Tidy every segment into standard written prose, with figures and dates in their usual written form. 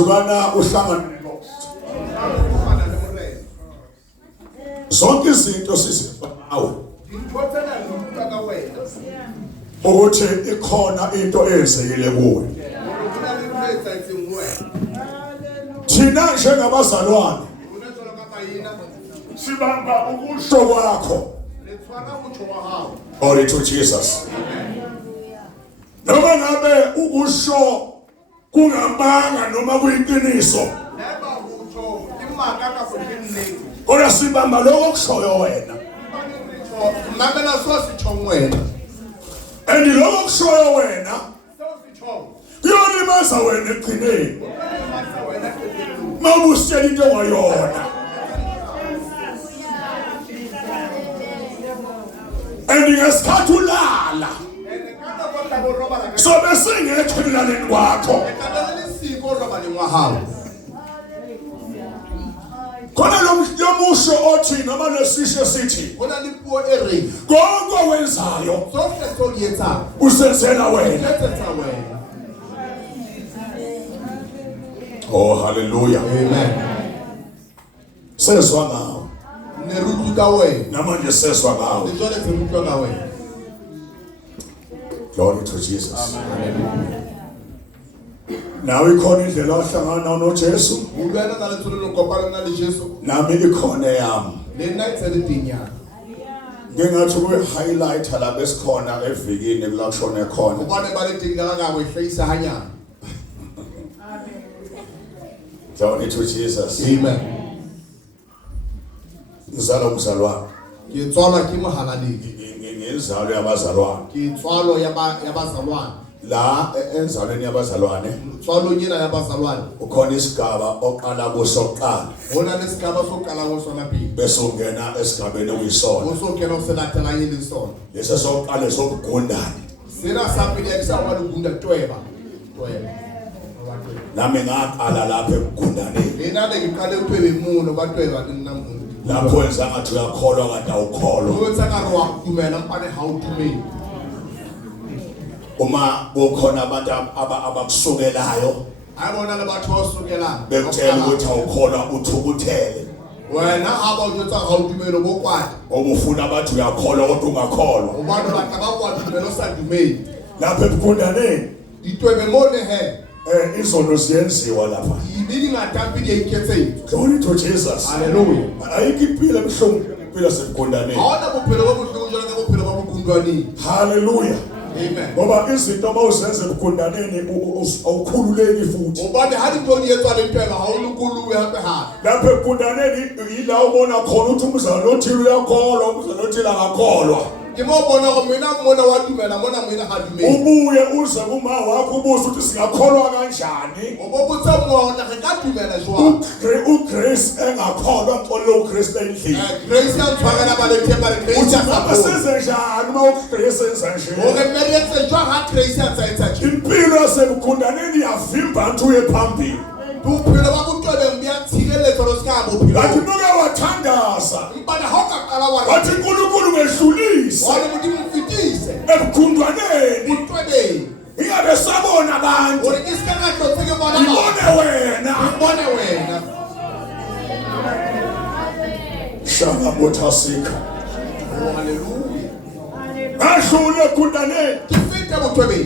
mzukwana uhlangana nenkosi. Zonke izinto sizifayo ukuthi ikhona into ezekile kuwe. Thina njengabazalwane sibamba ukusho kwakho. Glory to Jesus. Noma ngabe ukusho kungabanga noma kuyiqiniso, kodwa sibamba lokho okushoyo wena. And lokho okushoyo wena kuyolimaza wena egcineni mawusitshela into wayona. And ngesikhathi ulala so besingekho ekulaleni kwakho. Khona lo musho othi noma lesisho sithi konke wenzayo usenzela wena. Oh, hallelujah. Amen. Sezwa ngawe. Namanje sezwa ngawe. Glory to Jesus. Amen. Nawe ikhona indlela ohlangana noJesu. Nami ikhona yami. Ngingathi kwe highlight la besikhona evikini la kushone khona. Glory to Jesus. Amen. Ngizalwa umzalwane. Ngitswalwa ke mohalaledi. Ngizalwa yabazalwane. Ngitswalo yabazalwane. La enzalweni yabazalwane. Tswalo nyina yabazalwane. Ukhona isigaba oqala kusoqala. Wona lesigaba soqala ngosona phi. Bese ungena esigabeni uyisona. Usokena uselatela yini isona. Lesa soqala sokugundana. Sina saphi lekusaba lokugunda tweba. Nami ngaqala lapha ekugundaneni. Mina ngiqale uthwebe imuno batweba ninamuntu. Lapho wenza ngathi uyakholwa kade awukholwa. Wenza ngathi wakumela mpane hawuthumeli. Uma kukhona abantu abakusukelayo ayibona labathu osukela bekutshela ukuthi awukholwa uthukuthele. Wena abawuthatha hawuthumelo bokwadi. Obufuna abathi uyakholwa kodwa ungakholwa. Ubantu bakabakwathumelo sadumeli. Lapha ekugundaneni itwebe mone he. Izono siyenziwa lapha. Ibili ngatambi yeketse. Glory to Jesus. Hallelujah. Ayikiphile emhlungu impilo sekugundaneni. Awona bophelo bobuhlungu njalo bophelo bobugundwani. Hallelujah. Amen. Ngoba izinto mawuzenze ekugundaneni awukhululeki futhi. Ubani hadi ntoni yetswala impela awulunkuluwe hambe ha. Lapha ekugundaneni yila ubona khona ukuthi umzalo othile uyakholwa, umzalo othile akakholwa. Ngibona ko mina ngibona wadumela bona mina hadumela. Ubuye uze kuma wakho ubuza ukuthi singakholwa kanjani. Ubobutsa mona ngikadumela jwa. uGrace engakholwa xolele uGrace endlini. Grace yanthwakela balethemba Grace yakho. Usenze njani uma uGrace enza nje? Oke meretse jwa ha Grace yanzayenza nje. Impilo yasebugundaneni yavimba nto uye phambili. Uphilo bakutwebe ngiyathikeletha losikhambo uphilo. Bathi nuke wathandaza. Mbana hawuqala wa. Wathi uNkulunkulu ngehlulise. Wale muthi mfitise. Ebugundwaneni. Utwebe. Ingabe sabona abantu. Isikana hlotseke bona. Ngibone wena. Ngibone wena. Shaka bothasika. Hallelujah. Ahlule egundaneni. Kifite butwebe.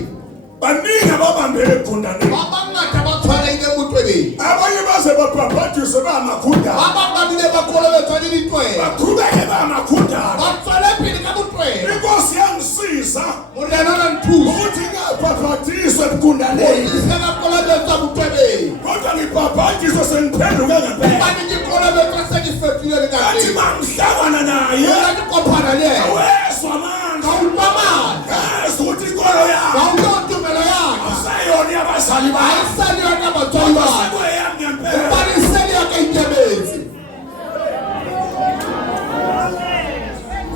Baningi ababambele egundaneni. Abangaka bathwala ine butwebe. Abanye baze babhabhadise bangakundana. Abababile bakhola bethwala litwebe. Baqhubeke bangakundana. Bathwala phini kabutwebe. Inkosi yangisiza. Mudana nthusi. Ukuthi ngabhabhadiswe egundaneni. Isikakhola bethu butwebe. Kodwa ngibhabhadiswe sengiphenduke ngempela. Bani ngikhola bethu sengifethile Athi kahle. mangihlangana naye. Yena nikophana le. Wezwa manje. Awubamanga. Ukuthi inkolo yakho. Awuyothumela yakhe. Sayona yabazali bakho. Ayisali yakhe abathwala bakhe. Sakweyami ngempela. Ubani iseli yakhe intebenzi.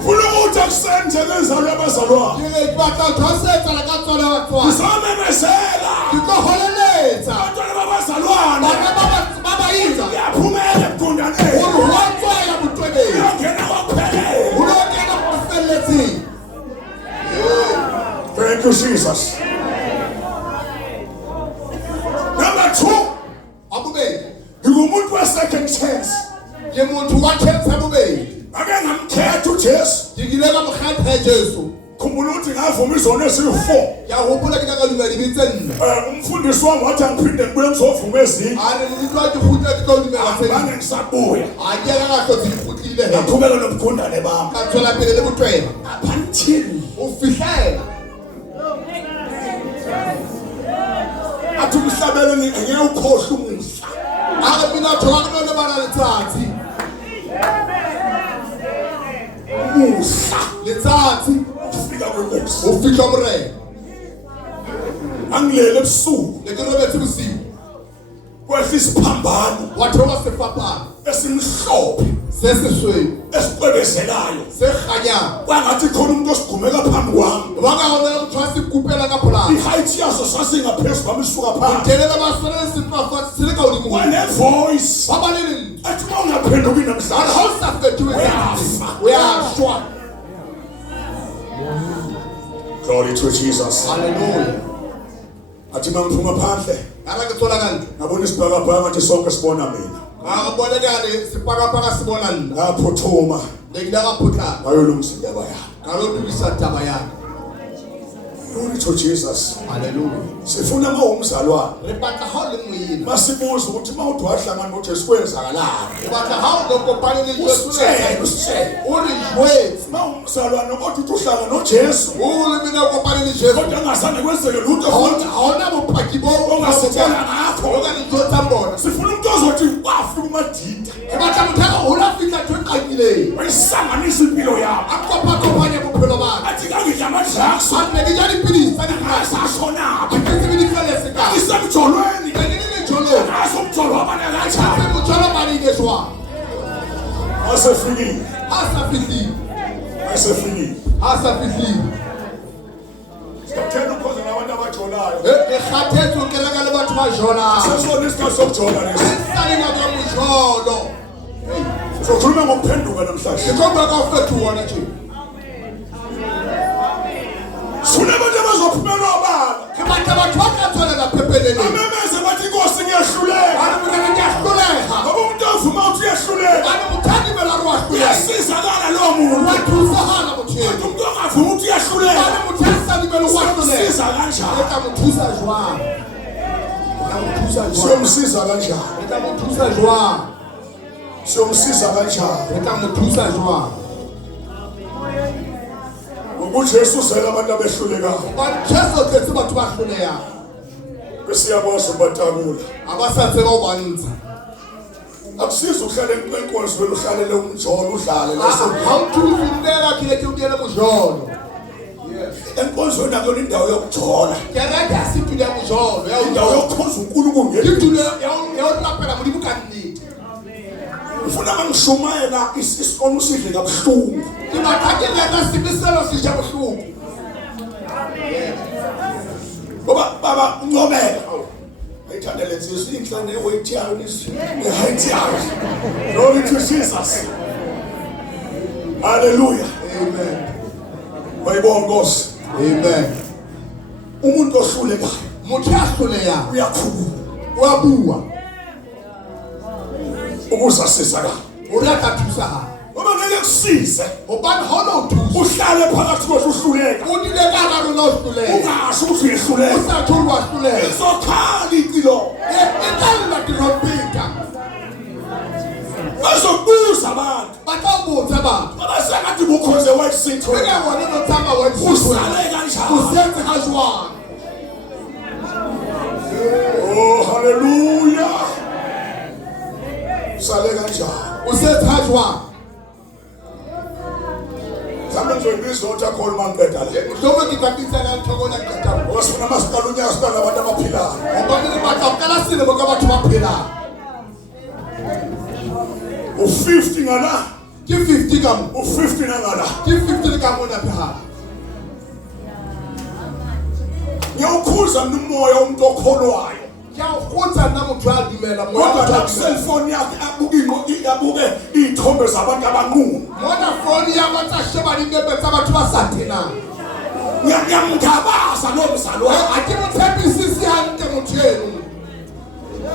Funa ukuthi akusenze lezalo abazalwane. Ngikubata uthasetsa la katswala wathwala. Samemezela. Ngikoholeletsa. Abantwana babazalwane. Baba yinza. Yaphumela ebugundaneni. Uruwatswaya butwebe. Uyongena kokuphelele. Ulokena kufeletsi. Thank you, Jesus. Number 2. uJesu Ke ile ka mo kgetha Jesu. khumbula ukuthi ngavuma izono ezi4 Ke a hopola ke ka dumela di tse nne. umfundisi wami wathi angiphinde ngibuye ngizovuma ezinye A re le tloa ke khutla ke tlo dumela tse angibane nne. ngisabuya A ke ka ka hlotse ke khutlile he. ngaqhubeka nobugundane bami Ka tswela pele le botweba. until O fihlela. athi umhlabeleni ngeke ukhohle umusa A re mina thoka ke no le bana letsatsi. umusa Letsatsi ufika kwenkosi o fihla morena. angilele ebusuku Le ke robetse bosiu. kwehla isiphambano Wa thola sefapano. esimhlophe Se sesweu. esiqwebezelayo Se kganyang. kwangathi khona umuntu osigumeka phambi kwami Ba ka hona motho a se kupela ka polana. i-height yaso sasingaphezu kwami isuka phansi Telele ba sona se tlofa se le ka hodimo. wanevoice Ba ba le leng. ethi uma ungaphenduki Ara namhlanje ha o sa fetohe Uyafa. o ya shwa. glory to Jesus Hallelujah. athi uma ngiphuma phandle Ara ke tsola ka ntle. ngabona isibhakabhaka nje sonke sibona mina Ga bone ka le sepakapaka se bona nna. ngaphuthuma Le ke ka phutla. ngayolungisa indaba yami Ka lo dumisa taba ya. glory to Jesus Hallelujah. sifuna uma umzalwane Re batla ha o le moyeng. masibuza ukuthi uma uthi wahlangana noJesu kwenzakalani Re batla ha o lo kopane le Jesu usitshele le. usitshele O re jwetse. uma umzalwane kodwa uthi uhlangana noJesu O le mina o kopane le Jesu. kodwa angazange kwenzeke lutho Ha futhi ona bopaki bo ongasitshela ngakho o ka le jwetsa bona. sifuna umuntu ozothi wafika umadida Re batla motho a o la fihla ntho e qakileng. wayisanganisa impilo yami A kopakopanya bophelo ba ka. athi ngangidla amadlaso A nne ke ja dipidisi tsa dikgasa. ngasashonaphi A ke tsebe di fele se kae. isemjolweni Ke ne le jolong. ngasomjolo wabanekathana Se mojolo ba ile jwang. asefikile Ha sa fihlile. asefikile Ha sa fihlile. sikathena ukhoza nabantu abajolayo Ke kgathetse ke leka le batho ba jolang. sesona isikhathi sokujola lesi Sale nako ya mojolo. sokhuluma ngokuphenduka namhlanje Ke tlo bua ka ho fetoha hona tje. funa abantu abazophumelwa obala Ke batla batho ba tla tswelela phepeleleng. amemeze bathi inkosi ngiyahluleka Bana morena ke a hloleha. ngoba umuntu ovuma uthi uyahluleka Bana motho a dumela hore wa hloleha. uyasizakala lowo muntu Wa thusahala motho kodwa eno. umuntu ongavuma uthi uyahluleka Bana motho a sa dumele hore wa hloleha. siyomsiza Re kanjani tla mo thusa jwang? Re tla mo thusa jwang? siyomsiza kanjani Re tla mo thusa jwang? siyomsiza kanjani Re tla mo thusa jwang? ngokuthi Yesu uzela abantu abehlulekayo Hobane Jesu o tletse batho ba hlolehang. besiyakwazi ukubatakula Ha ba sa tseba ho bontsha. akusiza uhlale enkonzweni uhlalele umjolo udlale leso Ha o thuse ndela ke le ke o diele mojolo. enkonzweni akuyona indawo yokujola Kereke ha se tulo ya mojolo ya indawo ho yokukhonza uNkulunkulu ke ngeli tulo ya ho rapela modimo ka nnete. ufuna mangishumayela isikolo sidle kabuhlungu Ke batla ke reka sebeselo se ja bohloko. ngoba baba uncomela ayithandele nsizwe inhlane weight yayo height yayo glory to Jesus hallelujah Amen. bayibona Nkosi Amen. umuntu ohlulekayo Motho ya hlolehang uyakhuluma wa bua. ukuze asizakale O re ka thusahala. ngoba ngeke kusize Hobane ha o no thusa. uhlale phakathi kwethu uhluleka O dile ka hare lo hloleha. ungasho ukuthi O uyehluleka sa tho wa hloleha. izokhala icilo E tla ke rompeta. bazokubuza abantu Ba tla botsa batho. abasengathi bukhonze white city Re ka bona no tsama wa thusa. usale O kanjani setse ha jwang. oh hallelujah usale kanjani O setse ha jwang. mhlawumbe ngizoyibiza ukuthi akhona uma ngiqeda le Hlomo ke tla bitsa ka ntho bona qeta. ngoba sifuna masikalunyaka sitana abantu abaphilayo Hobane re batla ho kala selemo ka batho ba phelang. u-50 ngala Ke 50 ka mo. u-50 nangala Ke 50 ka mona pha. ngiyawukhuza mina umoya womuntu okholwayo Ke a o kgotsa nna motho a dumela moya kodwa motho a la dumela. cellphone yakhe abuke iy'thombe zabantu abanqunu Mona phone ya ba tsa sheba dinepe tsa batho ba sa tenang. ngiyamthabaza lowo mzalwane Ha ke mo tshepisisi hantle motho eno.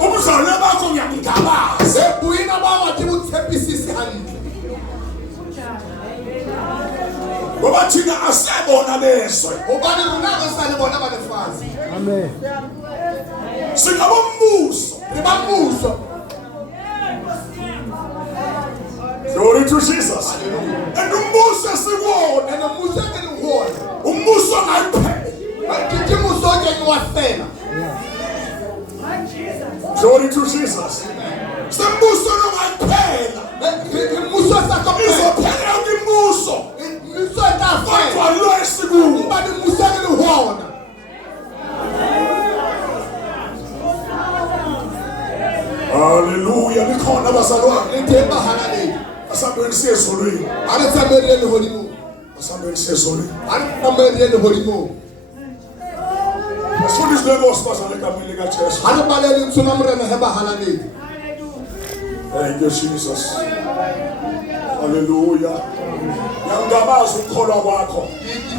umzalwane bakho ngiyamthabaza Se buina ba wa ke mo tshepisisi hantle. ngoba thina asebona bezwe Ubani kunako salibona abafazi. Amen. singabombuso. Ribambuso. Glory to Jesus. And umbuso sibona. And umuso ke ngwona. Umbuso ngayiphela. Kithi umuso ke ngwafela. Glory to Jesus. Sembuso ngayiphela. Umuso sakophela. Izophela umbuso. Umuso tafela. Kodwa lo esikuwo. Ubani umuso ke ngwona. Hallelujah. Likhona abazalwane. Lithemba halale. Asambeni siyezulwini. Aletsamerele holimo. Asambeni siyezulwini. Aletsamerele holimo. Asifundise lenkosazana egameni likaJesu. Alebalele msunamrena heba halale. Thank you, Jesus. Hallelujah. Yangabaza ukukholwa kwakho.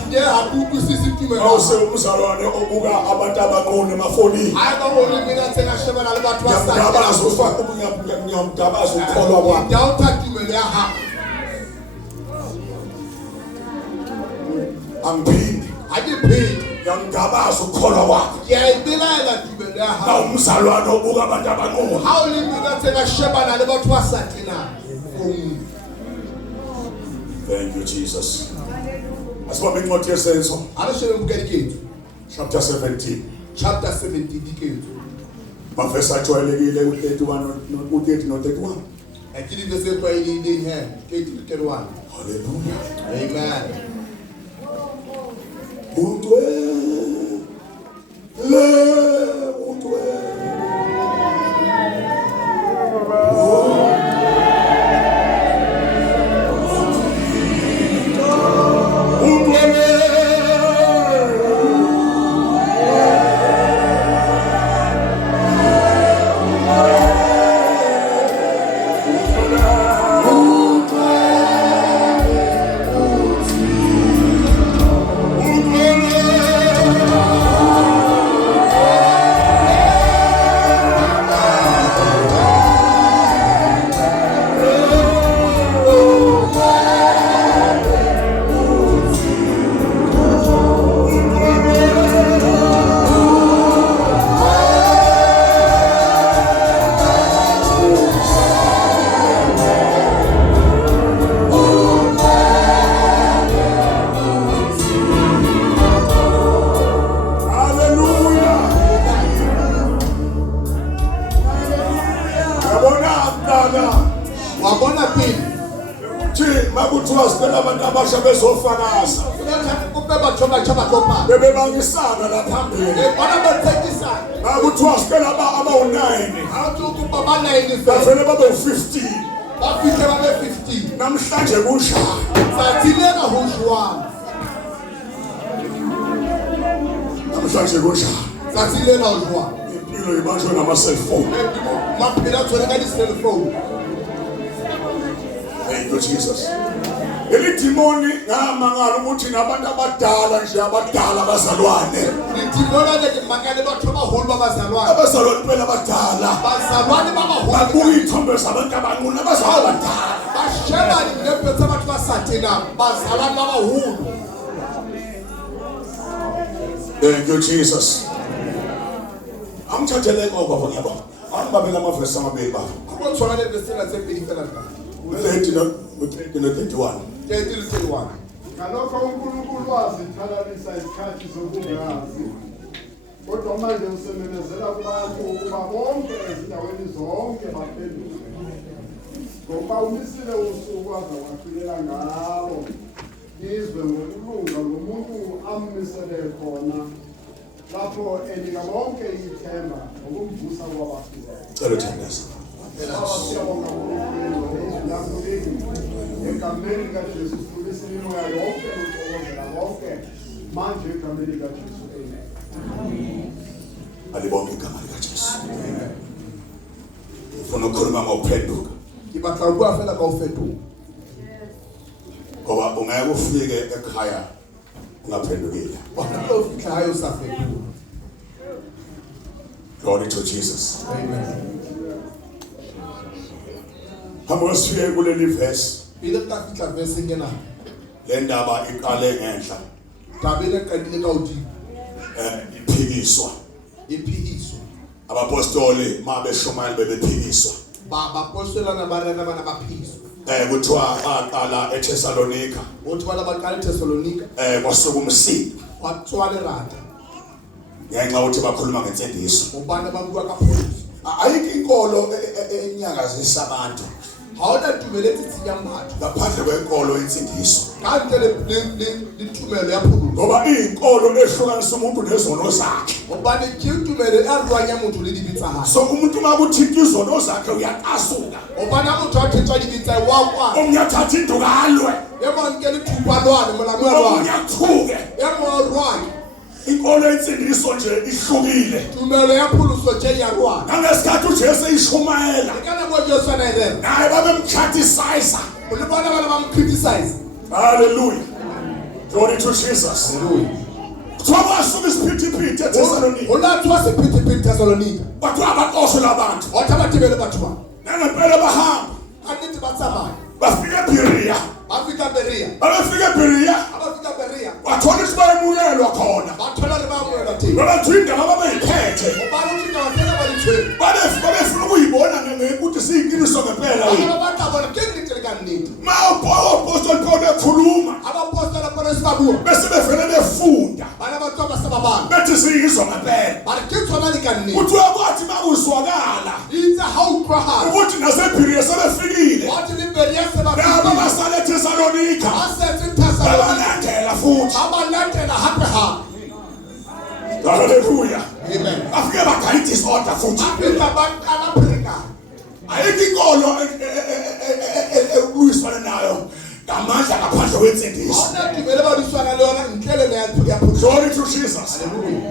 Ide hakuku sisitime. Awuse umzalwane obuka abantu abanqunu emafonini. Ayabona mina thina shebana labantu basathe. Yangabaza ufaka ngiyamdabaza ukukholwa kwakho. Dawutha timele ha. Angiphindi. Ayiphindi. Yangabaza ukukholwa kwakho. Yayibilela timele ha. Na umzalwane obuka abantu abanqunu. Hawuli mina thina shebana labantu basathe na. Thank you, Jesus. Asibambe incwadi yesenzo. Alishebe mkelikethu. Chapter 17. Chapter 17 dikethu. Mavesi ajwayelekile u-31 u-30 no-31. Akili bese kwayilinde he. Kethu 31. Hallelujah. Amen. Wabona pili. Makuthiwa sicela abantu abasha bezofakaza. Kubeba thoba chaba topa. Bebebangisana la phambili. Bona bethekisa. Makuthiwa sicela abawu-9. Awuthi ukubaba 9 Bavele babe u-15. bafike babe 15. Namhlanje kunjani? Sathileka hushwana. Namhlanje kunjani? Sathileka hushwana. Impilo ibanjwe nama-cellphone. Maphila tsone ka di-cellphone. Thank you, Jesus. Elidimoni ngamangala ukuthi nabantu abadala nje abadala abazalwane. Lidimona le mangale batho ba holo ba bazalwane. Abazalwane kuphela abadala. Bazalwane ba baholo. Babuka iy'thombe zabantu abanqunu abazalwane abadala. Basheba dinepe tsa batho ba sathena bazalwane ba baholo. Thank you, Jesus. Amthathele ngoba ngiyabona. Angibabela amavesi amabili baba. Akutshwana le besela tse pedi fela ka. 30 no-31. 31. Ngalokho uNkulunkulu wazithalalisa isikhathi sokungazi. Kodwa manje usememezela kubantu ukuba bonke ezindaweni zonke baphenduke. Ngoba umisile usuku waze wafilela ngalo. Izwe ngokulunga ngomuntu ammisele khona. Lapho enika bonke ithemba ngokumvusa kwabafileyo. Cela uthandazwe. Siyabonga uNkulunkulu lapho egameni likaJesu sifundisa imimoya yonke ukuxokozela bonke manje egameni likaJesu. Amen. Alibonke igama likaJesu. Ufuna ukukhuluma ngokuphenduka. Ke batla go bua fela ka o fetoga. Ngoba ungeke ufike ekhaya ungaphendukile. Bona lo fitlha hayo sa fetoga. Glory to Jesus. Amen. Hamba sifike kuleli verse. Pele ka fitlha verse ngena. le ndaba iqale ngenhla taba ena qadile ka hodimo iphikiswa e phihiswa abapostoli mabeshumayela bebephikiswa bapostolana ba rena bana ba phihiswa kuthiwa aqala eThessalonika othi bana baqala eThessalonika kwasuka umsindi kwatswa lerata ngenxa ukuthi bakhuluma ngensindiso ubana babua ka pholoso ayikho inkolo enyakazisa abantu ha ona tumeletse tsinya batho ngaphandle kwenkolo yensindiso kantle le tumelo ya pholoso ngoba inkolo ehlukanisa umuntu nezono zakhe ubani ke tumelo e rwanya motho le dibitsa ha so umuntu makuthinta izono zakhe uyaqasuka ubana motho a thetsa dibitsa wa kwa umnyathatha indukalwe yemankele thupalwane molamo umnyathuke yemorwane inkolo yensindiso nje ihlukile tumelo ya pholoso je ya rwana nangesikhathi uJesu ishumayela kana bo Jesu na ere naye babemkhathisayisa ulibona bana bamcriticize hallelujah glory to Jesus hallelujah kuthiwa basuka isiphithiphithi eThessalonika ulathwa siphithiphithi Thessalonika bathiwa abaqoshe labantu wathi abatibele bathu ba nangempela bahamba kanti batsamaya bafika eBerea bafika Berea abafika eBerea abafika Berea wathola ukuthi bayemukelwa khona bathola lebamulela bathi babathinda babeyiphethe ubani uthi awasela balithweni babefuna ukuyibona ukuthi siyiqiniso ngempela ababaqabona kengithi kanini apostoli Paul ekhuluma abapostola bona sibabuwa bese bevele befunda bana bathoba sababana bethi siyizwa ngempela balikithwa nani kanini kuthiwa kwathi makuzwakala it's a how cry ukuthi naseBerea sebefikile wathi Berea nabo sebafika basale eThessalonika asethi Thessalonika balandela futhi abalandela hapha haleluya amen afike bagaya idisorder futhi afika baqala preka ayikho inkolo ekuyiswana nayo ngamandla ngaphandle kwensindiso awunadimele baliswana lona inhlelo ya pholoso glory to Jesus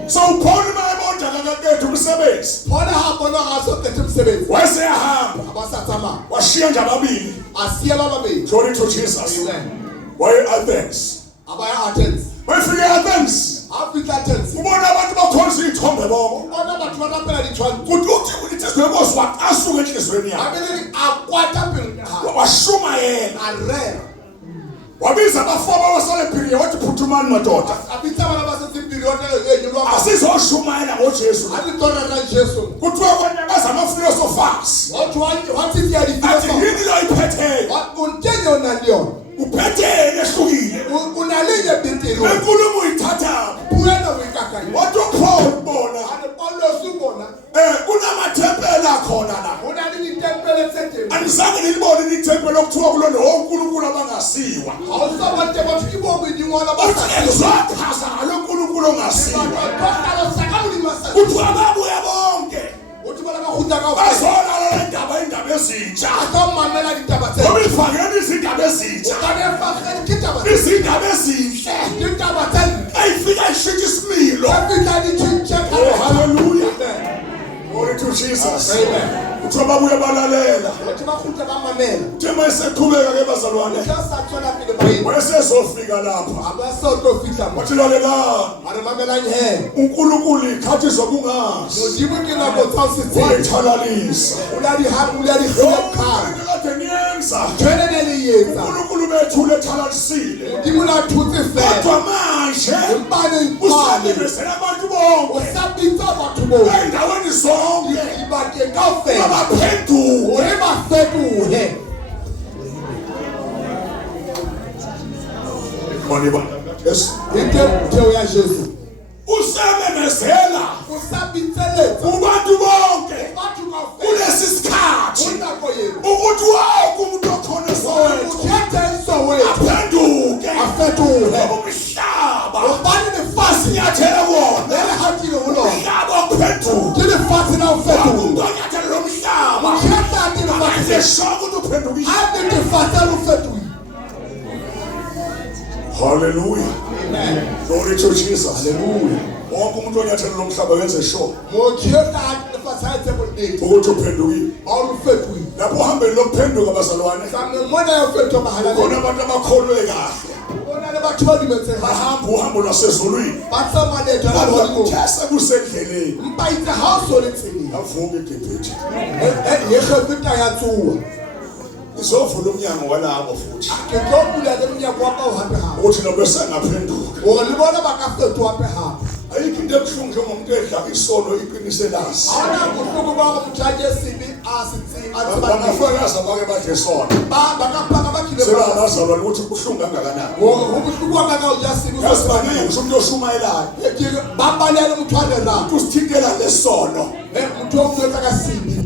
so Paul mayebonda kakethu umsebenzi bona habona ngaso kethe umsebenzi wayesehamba abasathama washiya nje ababili asiya bababili glory to Jesus amen waye Athens abaya Athens befike Athens afika Athens ubona abantu bakhonza izithombe bonke bona bathu banaphela dithwana kuthi uthi wenkosi waqasuka enhlizweni yakhe abeleli akwata pelo washumayela arera wabiza abafana basale eBerea wathi phuthumani madoda abitsa bana basesimpiri yenyu lwa asizoshumayela ngoJesu alitorera Jesu kuthiwa kwanyakaza ama-philosophers wathi athi siyalifilosofa yini lo iphetheyo untenye onaliona uphetheni ehlukile unalinye bintilo enkulumo uyithathaphi buena wikakayi wathi uPaul bona ane Paulo subona kunamathempeli akhona la unalini tempele tsethe andizange nilibone ithempeli okuthiwa kulona onkulunkulu abangasiwa awusabante bathi ibongo idingwana uthi ngizwachaza ngalo nkulunkulu ongasiwa bakalo sakamuli masa kuthiwa babuya bonke uthi bana bahuta ka bazolala indaba ezintsha akamamela ditaba tse ngoba ifakeni izindaba ezintsha ukane fakhe kitaba izindaba ezinhle ditaba tse ayifika ishintsha isimilo afika dichincha hallelujah glory to Jesus amen kuthiwa babuye balalela uthi bahuta bamamela tema eseqhubeka ke bazalwane satsona pele bayini wayesezofika lapha abasoto fika wathi lalela mara mamela nhe uNkulunkulu ikhathi zokungazi nodimo ke na go tsausi wayithalalisa ulali khona kade niyenza tshwele neliyetsa uNkulunkulu bethu lethalalisile dimo la thutse fe kodwa manje impane impane usabizela abantu bonke usabitsa batho bo endaweni zonke ibake kaofela abaphenduke ore bafetuhe moni ba yes into ya Jesu usememezela usabitseletsa kubantu bonke batho kaofela kulesi sikhathi unako yena ukuthi wonke umuntu okhona esowethu ukhethe isowethu aphenduke afetuhe umhlaba ubani nefasi sinyathele wona lele hatile ulo umhlaba ophenduke kile fasi na ufetuhe unyathele lo mhlaba ukhethe atile fasi ngeshoka ukuthi uphendukile ande nefasi ufetuhe hallelujah amen glory to Jesus hallelujah wonke umuntu onyathele lo mhlaba wenze sure mokhiyeka nefasi hayithe bodini ukuthi uphendukile awufetuhe lapho uhambeni lokuphenduka bazalwane samne mona yofetwa mahala khona abantu abakholwe kahle bona le batho ba dimetse ha bahamba uhambo lwasezulwini batsamane jana bodimo kese kusendleleni mpa itse ha o so le tsini avuka eGibhithe ye khefita ya tsuwa izovula umnyango walabo futhi ke tlo bula le mnyako wa ka o hape ha ukuthi nobesengaphenduka gore le bona ba ka fetoga pe gape ayikho into ebuhlungu njengomuntu edla isono iqinise lazi ana bohloko ba go motšhatše sebe a setse bangafakaza bake badle isono ba ka phaka ba kile sebangazalwa ukuthi kubuhlungu kangakanani go bohloko wa ka ka o ja sebe yazi bangeke ngisho umuntu oshumayelayo ba balele motho a rerang kusithintela lesono motho o motsa ka sebe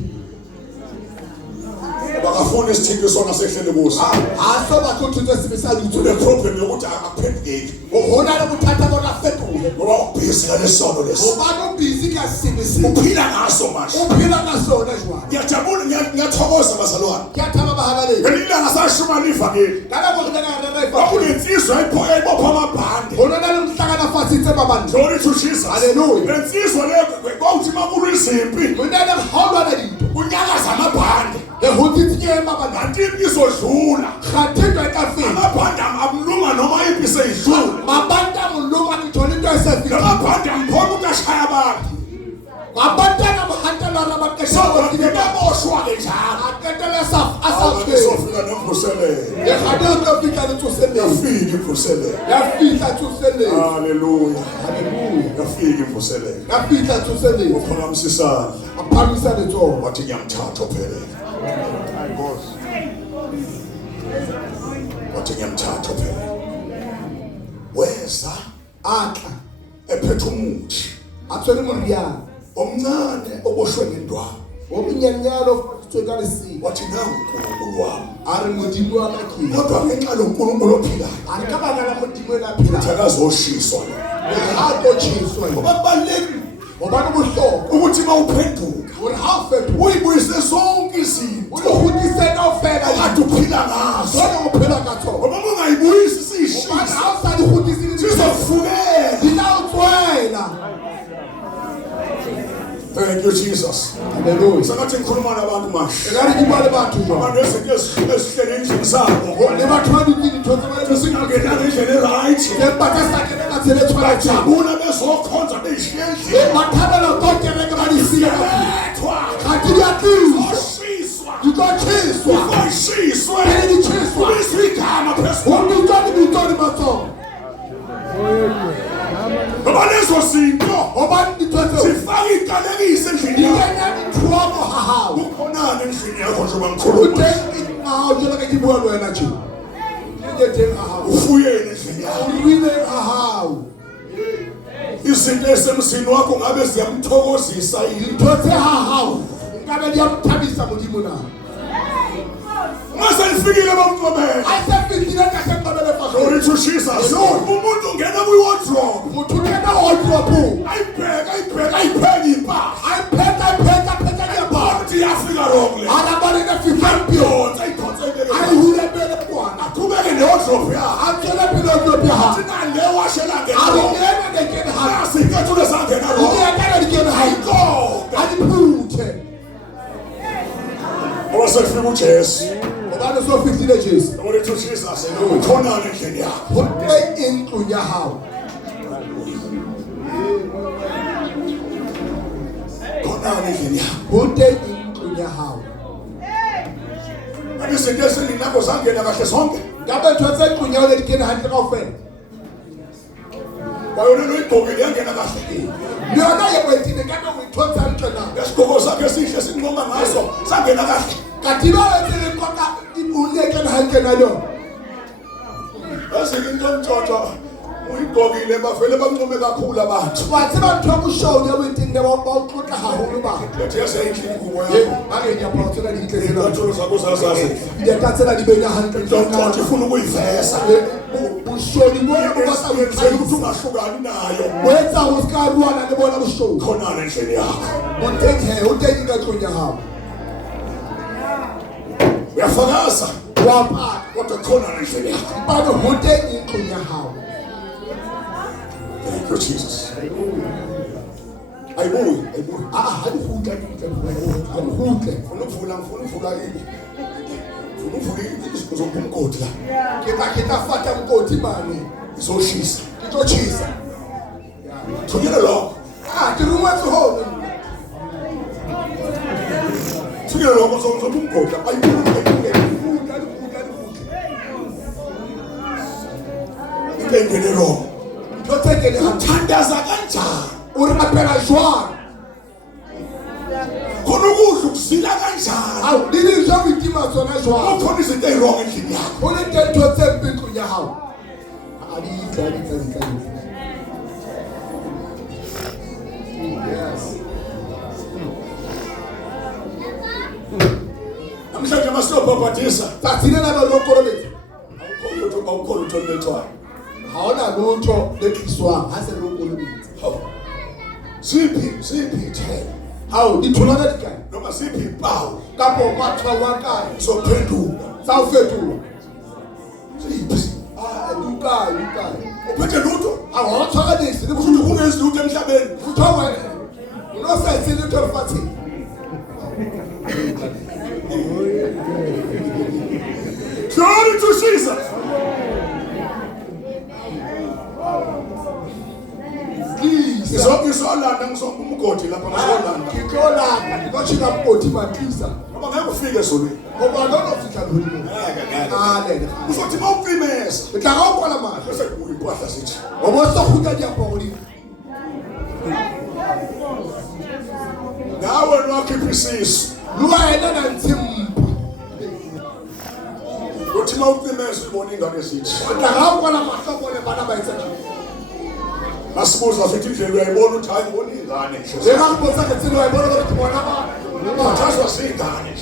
bangafuna isithinto sona sehlele kuso a so ba tlo thutse sebe sa dutse le problem yokuthi akuphendukeki go na le bothata bona fetoge ngoba ubhizi ngalesono lesi go ba no busy ka sebe se uphila ngaso manje o phela ka sona jwa ngiyajabula ngiyathokoza bazalwane ke a thaba ba habaleng ngelila ngasashuma livangeli kana go rena ka rena ifa kwakunensizwa ebopha amabhande go na le mhlakana fasitse ba bantu glory to Jesus Hallelujah. lensizwa le kwawuthi makulu izimpi go na le haulwa na dinto unyakaza amabhande e go titse ba bantu kanti impi izodlula ga thindwa ka fela amabhande amlunga noma impi seyidlula mabanta moloma ke thole into e sa fela amabhande amphona ukashaya abantu mabanta na mohanta la raba ka so shaba ke nginaboshwa ke njalo aketela sa asa fe sofika nemvuselelo e ga de go fika le tsosele yafika imvuselelo ya fika tsosele haleluya haleluya yafika imvuselelo ya fika tsosele uphakamisisana aphamisa le tsona wathi ngiyamthatha ophelele wathi ngiyamthatha ophelele weza atla ephethe umuthi atswele moriana omncane oboshwe ngendwaba o minyenyalo tswe ka lesi wathi nangunkulunkulu wami a re modimo wa ka ke kodwa ngenxa lonkulunkulu ophilayo a re ka bana la modimo ela phela akazoshiswa ha to chiswa ngoba kubalulekile ngoba no bohloko ukuthi uma uphenduka gore ha o fetwa uyibuyise zonke izinto o lo hutise ka o fela okade uphila ngazo sona o phela ka tsona ngoba uma ungayibuyisi bana siyishisa ha o sa di hutise sizokufukela di la o tswela thank you Jesus haleluya sengathi ngikhuluma nabantu manje e ka re di bua le batho jwa abantu ezinto ezihlele endlini zabo le batho ba ditse dintho tse ba di singangenanga indlela erayithi empa ka sa kene ka tsele tshwanetse bajabula bezokhonza beshiye endlini e bathabela konke re ke ba di siya lethwa ga ti di atliswa oshiswa di tlo chiswa oshiswe pele di chiswa ubiswe igama phezulu go bitso di matsongo ngoba lezo zinto gobane dintho tseo zifake iqalekise endlini di yakho kenya dithomo ga gago ukhonani endlini yakho njengoba o ngikhuluma teng gago jalo ka ke bua le wena teng ke teng ga gago ufuyeni endlini yakho o ruile ga gago izinto esemzini wakho ngabe ziyamthokozisa yini dintho tse ga gago nkabe di a mothabisa modimo na mase lifikile bamncobela a se fetile ka se nqobele faso glory to Jesus umuntu ungena kwi-wardrobe motho o kena wodropong ayibheka ayiphenye impahla a pheta diaparo ukuthi yafika wrong le a rabane na fifampio ayidonsa ayidonsa a ibeke e hule pele kwana aqhubeke ne-wardrobe yakho a tswele pele odropo ya gago thina le washela a ngena re kena ne kene gago yasikethu lesangena wrong diekana di kene gago ayikoda a di phuthe ngoba sekufika ujesu gobane so fetile jesu glory to Jesus ukhonani endlini yakho go teng e ntlong ya gago khonani endlini yakho go teng e ntlong ya gago kanti izinto ezindlini yakho zangena kahle zonke ngabe ntho tse ntlong ya o ne di kene gantle kao fela kwayona noyigqokile yangena kahle le yona ye kwetile kabe o ithotsa ntle na lesigqoko sakhe esihle sinqoma ngaso sangena kahle kati ba wetsele koka o ne kene gantle na yona ezinye into emtshotshwa uyigqokile bavele bancome kakhulu abantu wa tseba ntho ya boshone o entenne ba o tlotla gagolo batho lethi yaseyindlini kubo e yakho ba re diaparo tsena di ntle tsena iintathulo zakho zazazi dieta tsena di benya gantle ntontsotho ifuna ukuyivesa boshoni bona bo batla go yenzela ukuthi itlhaisa ungahlukani nayo o etsa go se ka ruana le bona boshoni khonani endlini yakho o teng he o teng ka tlong ya gago uyafakaza wa paka kodwa khonani endlini yakho mpane go teng e tlong ya gago thank you Jesus ayibuyi ga di gutla ga di gutle ngifuna uvula uzopha umgodi la ke tla fata mkoti mane izoshisa ke tlo chisa thukile lokho ke rumetse gone thukile lokho uzopha umgodi la ayibuyi into engene wrong. Totsekele ha. Uthandaza kanjani? Uri apela jwang. Khona ukudla ukuzila kanjani? Awu dili nje uyitima zona jwang. Ukhona izinto ezirong endlini yakho. Uri into tsembi ndlu ya hawo. Ali idlali. Yes. Namhlanje masiyobhabhadisa. Tathina laba lokolobethu. Awukho lutho lethwayo. Haona lutho lekhiswa hase lokolobethu. Hawu. Siphi thela. Hawu ditholwana dikae. Noma siphi ipawu. Kapo matshwa wa kae. Sophenduka. Sawufetula. Siphi. Lukae. Uphethe lutho? Awatshwakanisi Ukuthi ungezi lutho emhlabeni. uthowe. Unosense litho lifathini. Glory to Jesus. Ngizolanda ngizomba umgodi lapha ngizolanda. Ngitolanda ngichinga mgodi matlisa. Ngoba ngeke ufike ezolweni. Ngoba lonofika lolu. Ale. Uzothi mawuqimeza. Utla ga o kwala mara. Bese uyimpahla sithi. Ngoba sokhutha diapoli. Nawe nokhipha isisu. Luwena nantsimpa. Uthi mawuqimeza ubona ingane sithi. Utla ga o kwala mahlobo le bana ba etsa tjena. Asibuza sithi indlela uyayibona ukuthi hayi ngibona ingane nje. Le ga go botsa ke tselo wa bona gore ke bona ba. Bathazwa singane.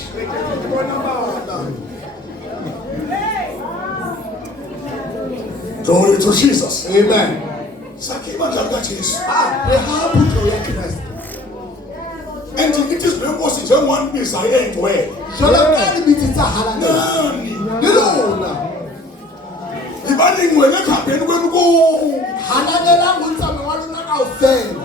Glory to Jesus. Amen. Sakhe ibandla likaJesu. Le ha putlo ya Christ. And it is because it's one desire engcwele. Jola ka di bitsa halana. Nani? Lelona. Ibani ngwele ekhambeni kwenu ko. Halangela ngumtsame wa lona kaofela.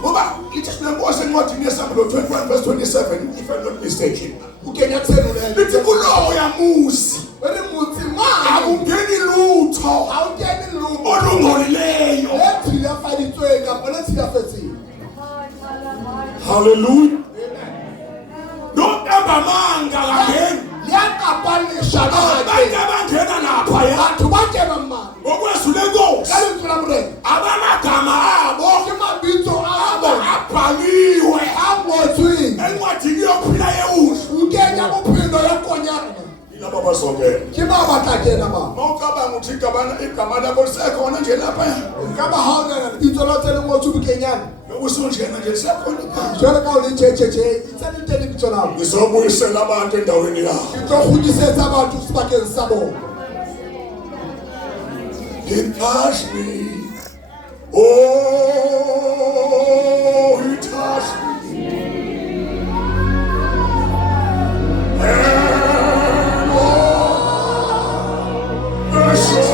Ngoba it is because encwadini yeSamuel 21 verse 27 if I'm not mistaken. Ukenya tseno le. Lithi kulowo yamuzi. Ere mutsi ma. Akungeni lutho Awukeni lu. olungolileyo. Lethi ya faditswe ka lethi ya fetseng. Hallelujah. Don't ever manga again. Liyaqapalisha Abantu abangena lapha ya. batho ba kena mma. Ngokwesule Nkosi. Ka lentswe la morena. Abamagama abo Ke mabitso abo abhaliwe a ngotsweng. encwadini yokuphila yewuhle. Ukenya bophelo ya konyana. Yilabo bazongena. Ke ba batla kena ba. Mawucabanga ukuthi igama lakho lisekhona nje lapha. Ka ba ha ona lebitso la tsele ngotsu bukenyana. Usungena nje lisekhona ikhaya. Jwale ka o le checheche itsane tele bitso la. Ngizobuyisela abantu endaweni yabo. Ke tlo godisetsa batho sebakeng sa bona. He touched me. Oh, he touched me. And oh, precious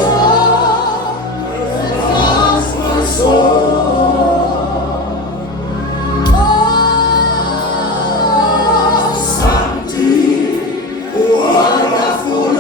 my soul. Something wonderful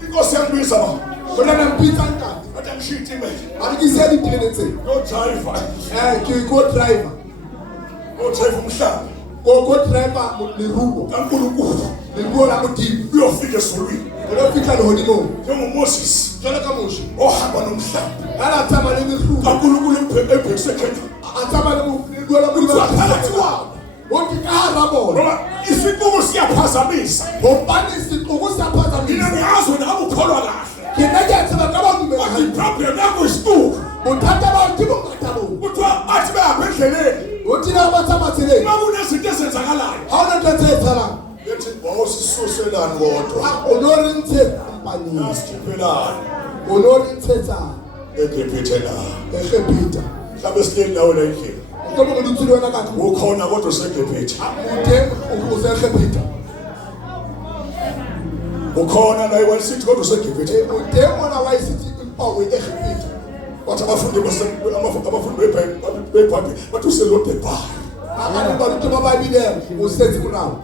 Inkosi yangibisa ba. Bona na mpitsa nka. Athi ngishiya itimela. Akiseli plane tse. Yo driver. Ke go driver. Otheva umhlaba. Go driver leruo. kaNkulunkulu Leruo la modimo. uyofika ezulwini Lo fihla lehodimong. njengoMoses Jwalo ka Moshe. ohamba nomhlaba Ala tsamaya le leruo. kaNkulunkulu ebhekise ekhenya A tsamaya le leruo la modimo. phakathi kwabo O ke ka hara bona. ngoba isiqubu siyaphazamisa. Hobane setlogo se a Mina phazamisa. ngiyazi wena akukholwa kahle Ke nna ke a tseba ka ba mme. kodwa iproblem yakho isiqubu Bothata ba ke bongata bo. kuthiwa bathi behamba endleleni O tina ba tsamaya tseleng. uma kunezinto ezenzakalayo Ha ona ntho tse etsahalang. bethi wawusisuselani kodwa O no re ntshe kompaneng. yasikhiphelani O no re ntshetsa eGibhithe na eGibhita. mhlawumbe sileli nawe la endlini Ke mo dutse le wena ka tlung. ukhona kodwa useGibhithe Teng o se eGibhita. ukhona la eWalcity kodwa useGibhithe O teng mona wa isithi empa o eGibhita. bathi abafundi bebhayibheli bathi uselodebhari Akana ba ntse ba Bibele o setse morao.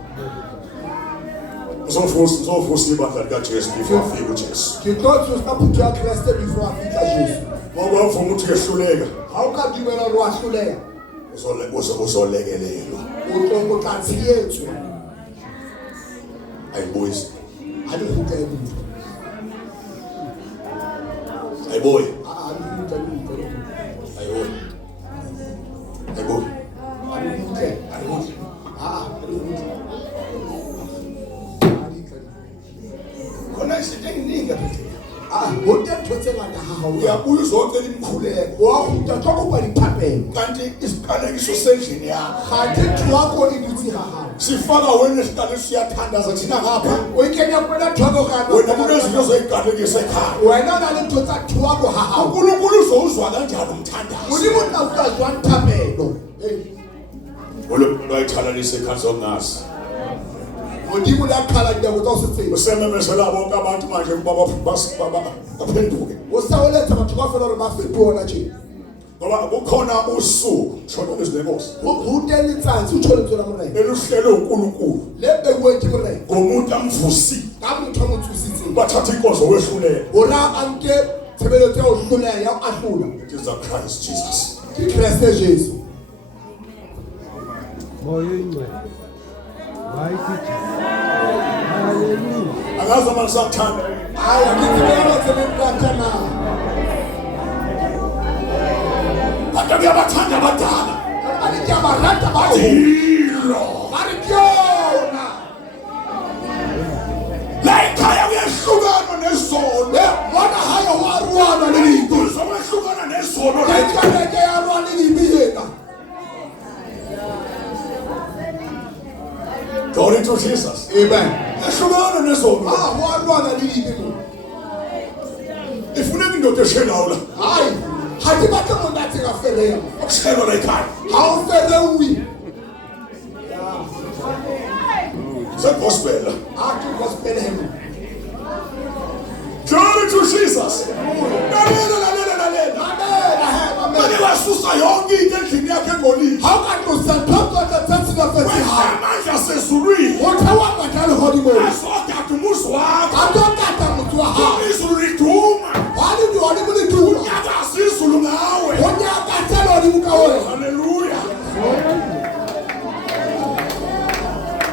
uzovusa ibandla likaJesu before afike uJesu Ke tlo tsosa phutho ya Kriste before a fihla Jesu. ngoba uvuma ukuthi uyehluleka Ha o ka dumela hore wa hloleha, uzolekelelwa o tla tshiyetswa. ayibuyisi Ha di kgutla e butle. ayibuyi Ha di kgutla e butle. ayibuyi ayibuyi Ha di kgutla. ayibuyi Ha di kgutla. khona izinto eziningi apha endlini Ho teng ntho tse ngata ha hao. uyabuya uzocela imikhuleko Wa kgutla tlo kopa dithapelo. kanti isiqalekiso sendlini yakho Kgathe thwako e dutse ha hao. sifaka wena isiqalekiso siyathandaza thina ngapha O ikenya kwena thwako wena kana. kunezinto zoyiqalekisa ekhaya Wena o na le ntho tsa thwako ha hao. uNkulunkulu uzowuzwa kanjani umthandazo Modimo o tla utlwa jwang thapelo. bayithalalisa ekhansi okungazi Modimo le a qhala dinako tsa ho se tsebe. usememezela bonke abantu manje ukuba baphenduke O sa o letsa batho kaofela hore ba fetohe hona tjena. ngoba kukhona usuku shona nezinenkosi Ho teng letsatsi o tjho lentswe la morena. eluhlelwe uNkulunkulu Le beuweng ke morena. ngomuntu amvusile Ka motho a mo thusitseng. bathatha inkonzo wehlulela Hore a nke tshebeletso ya ho hloleha ya ho ahlola. it is the Christ Jesus Ke Kreste Jesu. Moya ingcwele. Hayi haleluya. angazi ama ngisakuthanda Hayi ngithibela tsebentatha na. kodwa kuyabathanda abadala Ani ke abarata ba ho. yilo Mari kyona. la ekhaya kuyahlukana nezono Bona hayo wa ruana le dipo. kuzowehlukana nezono Ke tshwaneke ya ruana le dibiyena. glory to Jesus Amen. ehlukana nezono Ah, wa ruana le dipo. ifuneka indoda eshelawula Hayi, ha ke batle monate ka felela. ukushelwa la ekhaya Ha o felewi. segospel Ha ke gospel hymn. glory to Jesus lalela manje wasusa yonke into endlini yakhe engcolile Ha o ka tlosa ntho tsa tshilafetse ha. amandla asezulwini O thewa batla le hodimo. azogada umuzi wakho A tlo kata motho wa hao. izulu liduma Wa le di hodimo le duma. nyakaza izulu ngawe O nyaka tsela hodimo ka wena. haleluya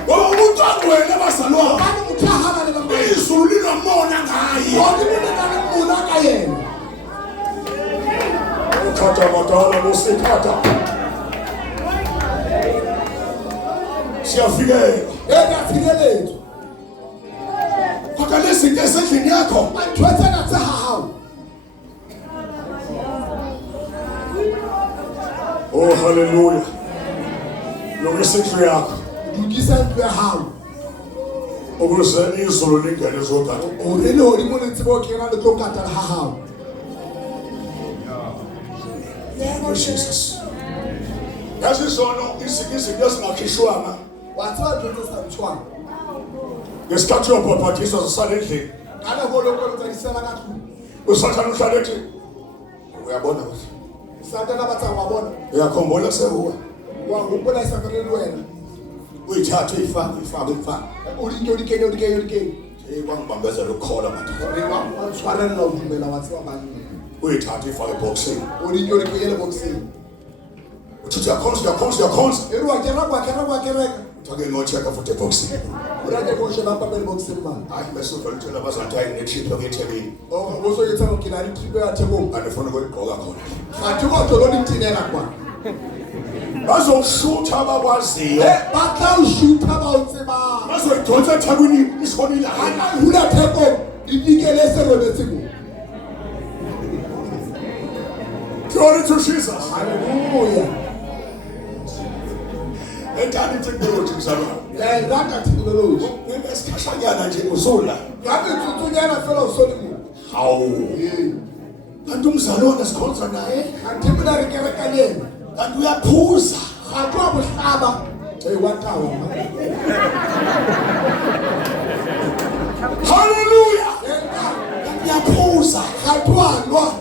ngoba umuntu angcwele abazalwane Hobane motho a hana le bangwe. izulu linamona ngaye Hodimo le na le mona ka yena. ukhatha madala bosikhatha siyafikela E ka tshireletso. kodwa lezinto esendlini yakho Ntho tsena tsa ha hao. oh haleluya lungisa indlu yakho Lokisa ntlo ya hao. ukuze izulu lingene ezogada Hore le hodimo le tsebe ho kena le tlo kata le ha hao. Thank you, Jesus. Yazi zono izinto ezingakhishwanga Wa tseba ntho tse sa ntshwang. ngesikhathi uyobhabhadiswa zisala endlini Ka nako le ko tsa disela ka tlung. usathane uhlala ethi uyabona kahle Satana ba tsa wa bona. uyakhumbula sewuwe Wa hopola e Satana le wena. uyithathe uyifake O di kenye. kwangibambezela ukukhola madoda Re wa tshwarella ho dumela wa tseba bang. uyithathe uyifake ebhokisini O di kenye le boxing. siyakhonza. Eruwa kereka. Take ngocheka futhi eboxini. Urake koshe bapha beli boxing man. Hayi bese uvalitshela abazantu hayi ne-trip yokuyeThekwini. Oh, boso yetsa go kina trip ya Theko. Andifuna ukuyigqoka khona. Athi kodwa lo nitinela kwa. Bazoshutha abakwaziyo. Batla ushutha bawutseba. Bazoyidonsa eThekwini isibonile. Ana hula Theko inikele serobetsimo. Glory to Jesus. Hallelujah. Ethanda technology mzalwane. That technology. Ngesikhashanyana nje uzula. Yabe tuthunyana fela usolimu. Hawu. Kanti umzalwane sikhonza naye. Kanti mina rikereka leni. Kanti uyaphuza. Kanti wabuhlaba. Watawa. Hallelujah. Uyaphuza. Kanti walwa.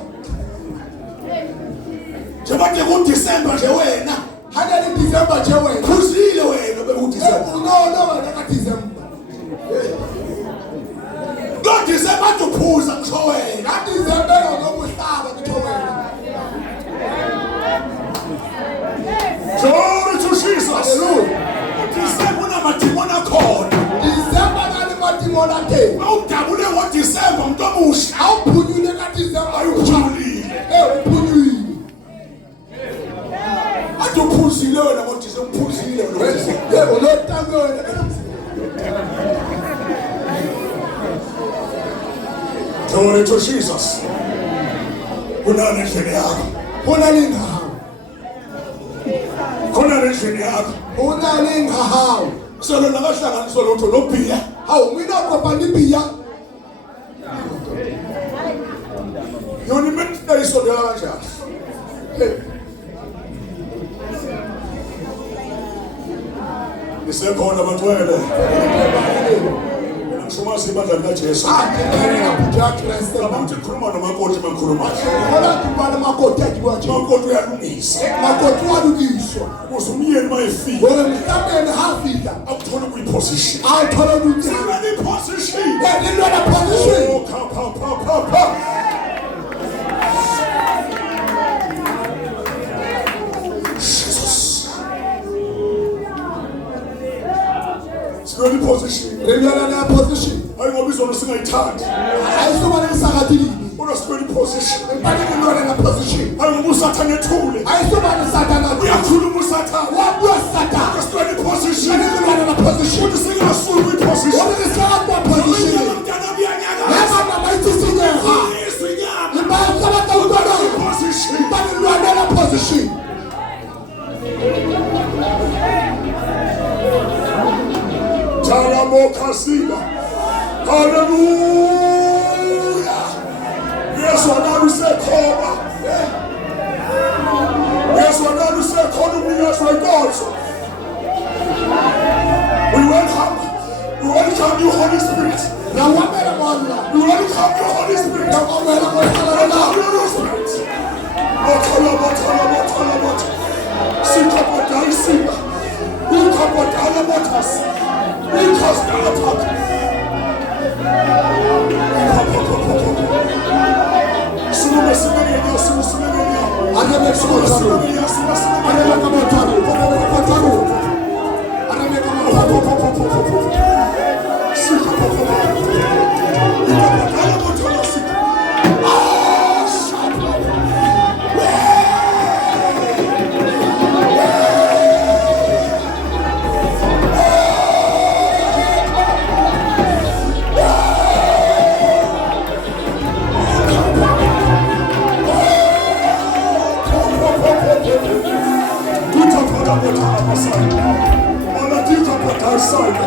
Njengoba kuDisemba nje wena. Hana ni December nje wena. Phuzile wena bekuDisemba. No, wena December. Lo Disemba utuphuza ngisho wena. That December ngobuhlaba ngitho wena. Glory to Jesus. Hallelujah. Disemba unamadimoni akhona. December ngani madimoni athe. Awudabule ngoDisemba umuntu omusha. Awuphunyule ka December Ayuphulile. Uphunyule. Uphuzile wena ngoDisemba uphuzile wena. Yebo lo tango wena. Glory to Jesus. Kunani endlini yakho? Kunalinga. Kunani endlini yakho? Unalinga. Solo nakahlanganiswa lutho lobhiya. Hawu mina kopa libiya. Yona imenta isondela kanjani? Isekhona abantwana. Ngishoma sibandla likaJesu. Abantu khuluma nomakoti makhuluma. Makoti uyalungisa. Makoti walungiswa. Uzumyeni mayefika. Wena mhlabeni hafika. Awuthola kuyiposition. Awuthola ukuthi Sibani position. lelona position. Oh, pa. Jesus. Sibani position. Lelona position. Hayi ngoba izona singayithandi. Ayisubana ngisakadili. Una sibani position. Bani lelona position. Hayi ngoba usathane ethule. Ayisubana satana. Uyakhuluma usathane. Wabuya satana. Sibani position. Lelona position. Uthi singasuli kwiposition. What is that position? Abantwana buyanyaka. Yaba mayithisinga. Isinyama. Ibaya sabata udona. Position. Bani lelona position. Talamokasila. Hallelujah. Yesu analusekhona. Yesu analusekhona umnikazi wenkonzo. We welcome you, Holy Spirit. Na wamela mwana. We welcome you, Holy Spirit. Na wamela mwana. Welcome you, Holy Spirit. Botala. Sikapatali simba. Ukapatala botas. Ukastapa. Sume. Aname sume. Aname kamotaru. Aname kamotaru. Outside.